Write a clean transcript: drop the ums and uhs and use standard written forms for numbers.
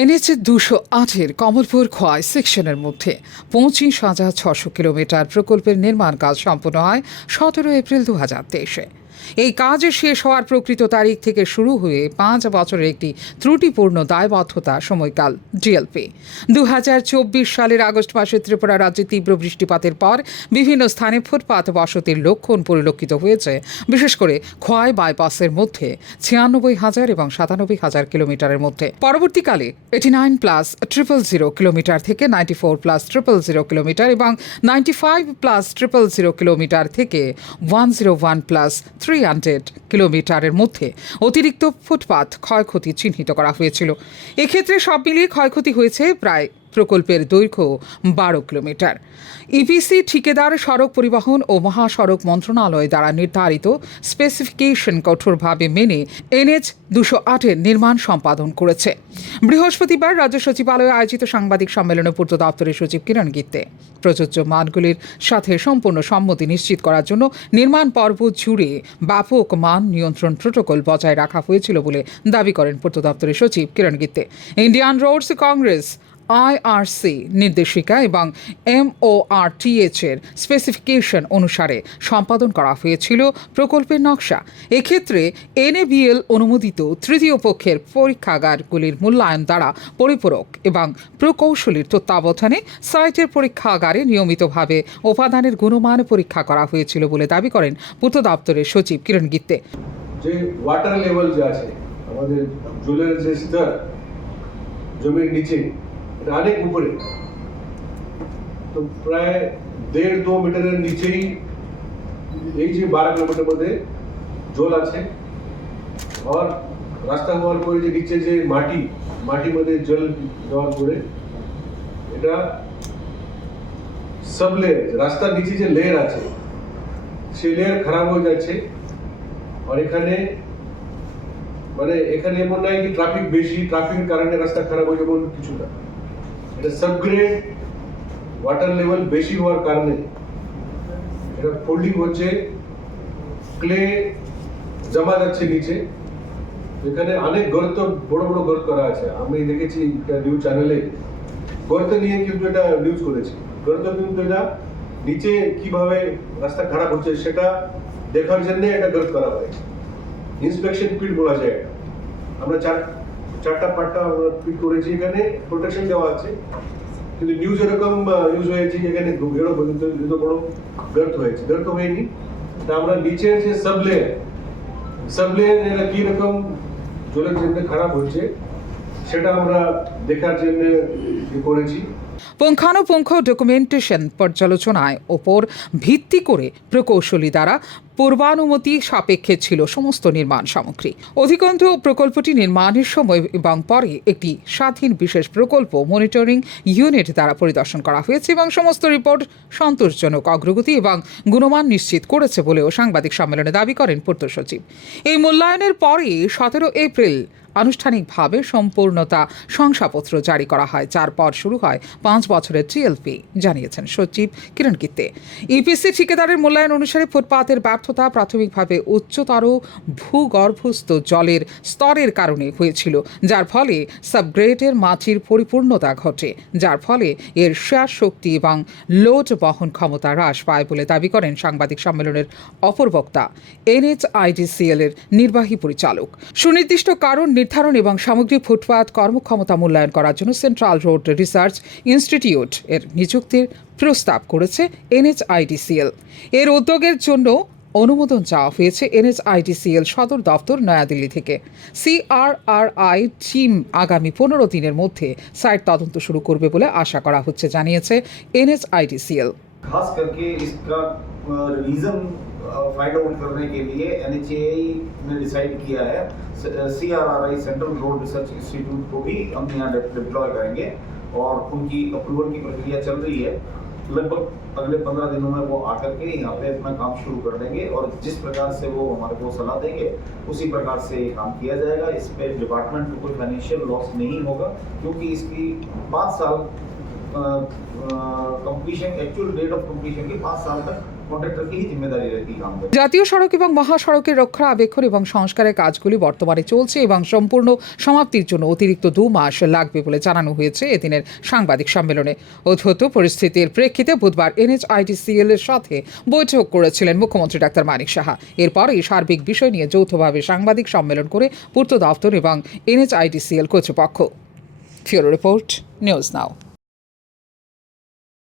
NH 208-এর Kamalpur Khowai সেকশনের মধ্যে 25,600 kilometre প্রকল্পের নির্মাণ কাজ সম্পন্ন হয় 17 এপ্রিল 2023-এ। এই কাজ শেষ হওয়ার প্রকৃত তারিখ থেকে শুরু হয়ে 5 বছরের একটি ত্রুটিপূর্ণ দায়বদ্ধতা সময়কাল ডিএলপি। 2024 সালের আগস্ট মাসে ত্রিপুরা রাজ্যে তীব্র বৃষ্টিপাতের পর বিভিন্ন স্থানে ফুটপাত বসতির লক্ষণ পরিলক্ষিত হয়েছে, বিশেষ করে খোয়াই বাইপাসের মধ্যে 96,000 এবং 97,000 কিলোমিটারের মধ্যে। পরবর্তীকালে 89+000 কিলোমিটার থেকে 94+000 কিলোমিটার এবং 95+000 কিলোমিটার থেকে 101+300 কিলোমিটারের মধ্যে অতিরিক্ত ফুটপাত ক্ষয়ক্ষতি চিহ্নিত করা হয়েছিল। এক্ষেত্রে সব মিলিয়ে ক্ষয়ক্ষতি হয়েছে প্রায় প্রকল্পের দৈর্ঘ্য 12 কিলোমিটার। ইপিসি ঠিকাদার সড়ক পরিবহন ও মহাসড়ক মন্ত্রণালয় দ্বারা নির্ধারিত স্পেসিফিকেশন কঠোরভাবে মেনে এনএইচ 208-এর নির্মাণ সম্পাদন করেছে। বৃহস্পতিবার রাজ্য সচিবালয়ে আয়োজিত সাংবাদিক সম্মেলনে পূর্ত দপ্তরের সচিব কিরণ গিত্তে প্রযোজ্য মানগুলির সাথে সম্পূর্ণ সম্মতি নিশ্চিত করার জন্য নির্মাণ পর্ব জুড়ে ব্যাপক মান নিয়ন্ত্রণ প্রোটোকল বজায় রাখা হয়েছিল বলে দাবি করেন পূর্ত দপ্তরের সচিব কিরণ Gitte. Indian Rhodes Congress IRC নির্দেশিকা এবং MORTH এর স্পেসিফিকেশন অনুসারে সম্পাদন করা হয়েছিল প্রকল্পের নকশা। এক্ষেত্রে NABL অনুমোদিত তৃতীয় পক্ষের পরীক্ষাগারগুলির মূল্যায়ন দ্বারা পরিপূরক এবং প্রকৌশলীর তত্ত্বাবধানে সাইটের পরীক্ষাগারে নিয়মিতভাবে উপাদানের গুণমান পরীক্ষা করা হয়েছিল বলে দাবি করেন পূর্ত দপ্তরের সচিব কিরণ গিত্তে। যে ওয়াটার লেভেল যে আছে আমাদের জলের যে স্তর জমির নিচে অনেক উপরে, তো প্রায় 1.5-2 মিটারের নিচেই এই যে 12 কিলোমিটার মধ্যে জল আছে। আর রাস্তা হওয়ার পরে যে নিচে যে মাটির মধ্যে জল দেওয়ার পরে এটা সব লেয়ার, রাস্তার নিচে যে লেয়ার আছে সেই লেয়ার খারাপ হয়ে যাচ্ছে। আর এখানে এমন নয় কি ট্রাফিকের কারণে রাস্তা খারাপ হয়ে যাবে কিছু না, এটা সাবগ্রেড ওয়াটার লেভেল বেশি হওয়ার কারণে এটা ফোল্ডিং হচ্ছে, ক্লে জমা যাচ্ছে নিচে। এখানে অনেক গর্ত, বড় বড় গর্ত করা আছে। আমি দেখেছি নিউজ চ্যানেলে গর্ত নিয়ে কিন্তু এটা নিউজ করেছি। গর্ত কিন্তু এটা নিচে কিভাবে রাস্তা খারাপ হচ্ছে সেটা দেখার জন্য এটা গর্ত করা হয়। ইন্সপেকশন পিট বলা যায় এটা। আমরা চারটা পাট্টা পিট করেছি, এখানে প্রোটেকশন দেওয়া আছে। কিন্তু নিউজ এরকম নিউজ হয়েছে এখানে এত বড় গর্ত হয়েছে, গর্ত হয়নি। তা আমরা নিচের যে সাবলেয়ার এটা কি রকম জলের জন্য খারাপ হচ্ছে সেটা আমরা দেখার জন্য করেছি। পুঙ্খানুপুঙ্খ ডকুমেন্টেশন পর্যালোচনায় ওপর ভিত্তি করে প্রকৌশলী দ্বারা পূর্বানুমতি সাপেক্ষে ছিল সমস্ত নির্মাণ সামগ্রী। অধিকন্তু প্রকল্পটি নির্মাণের সময় এবং পরে একটি স্বাধীন বিশেষ প্রকল্প মনিটরিং ইউনিট দ্বারা পরিদর্শন করা হয়েছে এবং সমস্ত রিপোর্ট সন্তোষজনক অগ্রগতি এবং গুণমান নিশ্চিত করেছে বলেও সাংবাদিক সম্মেলনে দাবি করেন পূর্ত সচিব। এই মূল্যায়নের পরে 17 এপ্রিল আনুষ্ঠানিকভাবে সম্পূর্ণতা শংসাপত্র জারি করা হয়, যার পর শুরু হয় 5 বছরের TLP, জানিয়েছেন সচিব কিরণ গিত্তে। ইপিসি ঠিকাদারের মূল্যায়ন অনুসারে ফুটপাতের ব্যর্থতা প্রাথমিকভাবে উচ্চতর ভূগর্ভস্থ জলের স্তরের কারণে হয়েছিল, যার ফলে সাবগ্রেডের মাটির পরিপূর্ণতা ঘটে, যার ফলে এর শ্বাস শক্তি এবং লোড বহন ক্ষমতা হ্রাস পায় বলে দাবি করেন সাংবাদিক সম্মেলনের অপর বক্তা NHIDCL এর নির্বাহী পরিচালক। সুনির্দিষ্ট কারণ নির্ধারণ এবং সামগ্রিক ফুটপাত কর্মক্ষমতা মূল্যায়ন করার জন্য সেন্ট্রাল রোড রিসার্চ ইনস্টিটিউট এর নিযুক্তির প্রস্তাব করেছে NHIDCL। এর উদ্যোগের জন্য অনুমোদন চাওয়া হয়েছে NHIDCL সদর দপ্তর নয়াদিল্লি থেকে। CRRI টিম আগামী 15 দিনের মধ্যে সাইট তদন্ত শুরু করবে বলে আশা করা হচ্ছে, জানিয়েছে NHIDCL। खास करके इसका रीजन फाइंड आउट करने के लिए NHAI ने डिसाइड किया है CRRI central road research institute को भी हम यहाँ डिप्लॉय करेंगे और उनकी अप्रूवल की प्रक्रिया चल रही है। लगभग अगले 15 दिनों में वो आकर के यहाँ पे अपना काम शुरू कर देंगे और जिस प्रकार से वो हमारे को सलाह देंगे उसी प्रकार से काम किया जाएगा। इस पे डिपार्टमेंट को कोई फाइनेंशियल लॉस नहीं होगा, क्योंकि इसकी 5 साल completion, actual date of completion की 5 साल तक कॉन्ट्रैक्टर की ही जिम्मेदारी रहती है काम करने की। জাতীয় সড়ক এবং মহাসড়কের রক্ষণাবেক্ষণ এবং সংস্কারের কাজগুলি বর্তমানে চলছে এবং সম্পূর্ণ সমাপ্তির জন্য অতিরিক্ত 2 মাস লাগবে বলে জানানো হয়েছে এদিনের সাংবাদিক সম্মেলনে। উদ্ভূত পরিস্থিতির প্রেক্ষিতে বুধবার NHIDCL এর সাথে বৈঠক করেছিলেন মুখ্যমন্ত্রী ডাক্তার মানিক সাহা। এরপরই সার্বিক বিষয় নিয়ে যৌথভাবে সাংবাদিক সম্মেলন করে পূর্ত দপ্তর এবং NHIDCL কর্তৃপক্ষ। ফিউরো রিপোর্ট, নিউজ নাও।